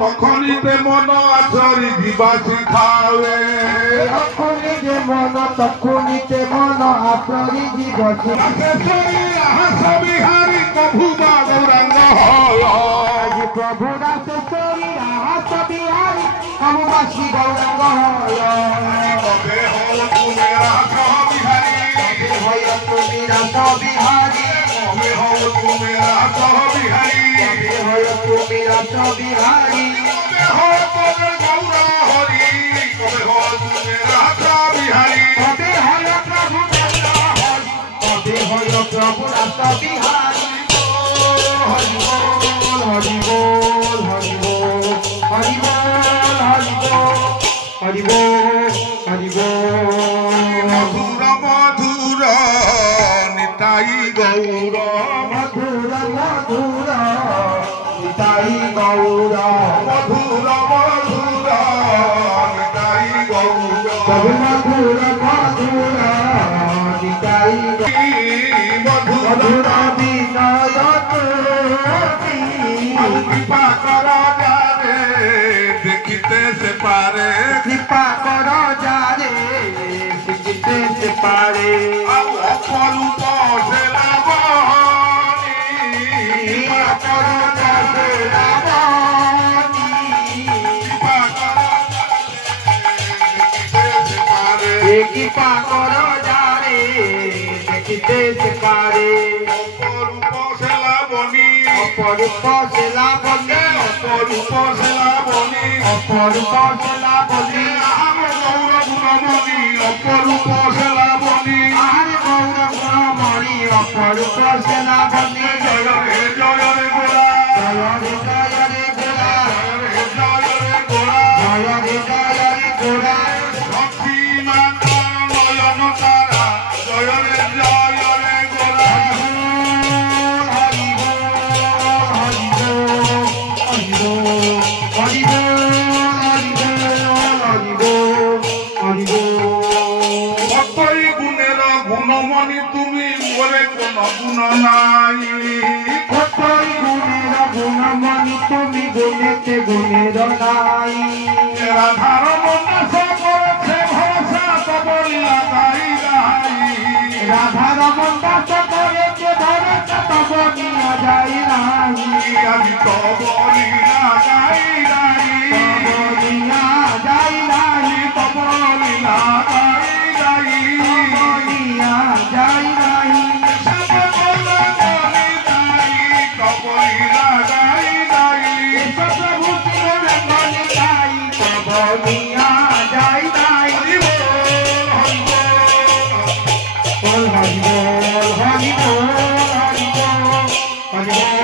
তখনিতে মন আচরি দিবা শিখাবে তখনিতে মন আচরি দিবা বিহারী প্রভু বা গৌরাঙ্গ আজি প্রভু রাসেশ্বরী রাস বিহারী কমবাসী গৌরাঙ্গ কবে হল তুমি রাস বিহারী হয় তুমি রাস বিহারী কবে হল তুমি রাস বিহারী হয় তুমি রাস বিহারী কবে হল তুমি গৌরা হরি কবে হল তুমি রাস বিহারী কবে হল প্রভু কবে হল প্রভু রাস বিহারী হরি বল হরি বল হরি বল হরি বল হরি বল হরি বল হরি বল মধুর মধুর নিতাই গৌর মধুর মধুর নিতাই গৌর মধুর মধুর নিতাই গৌর মধুর মধুর নিতাই মধুর বিনয় কৃপা কর যারে দেখিতে সে পারে কৃপা কর যারে শিখিতে সে পারে অপরূপ সে লাবণী কৃপা কর যারে কৃপা কর দেখিতে সে পারে কৃপা কর যারে দেখিতে সে পারে অপরূপ সে লাবণী অপরূপ সে লাবণী অপরূপ সে লাবণী অপরূপ সে লাবণী রাম গৌর গুণমণি অপরূপ সে লাবণী আর গৌর গুণমণি অপরূপ সে লাবণী জয় রে গোরা জয় রে গোরা জয় রে গোরা জয় রে গোরা লক্ষ্মীনাথ নয়ন তারা জয় রে গোরা হরি বল হরি বল হরি বল হরি বল হরি বল হরি বল কতই গুণের গুণমণি তুমি মোরে কোন গুণ নাই কতই গুণের গুণমণি তুমি গুণেতে গুণের নাই রাধার মনে করেছে ভরসা তবলিয়া গাই গাই রাধার মন্দাস করেছে ভরসা তব নিয়া যাই নাই আমি তবলিয়া গাই গাই তব নিয়া যাই নাই তবলিয়া গাই গাই তব নিয়া যাই নাই প্রভু শিরঙ্গনে যাই তব নিয়া যাই নাই বল হরি বল হরি বল হরি বল হরি বল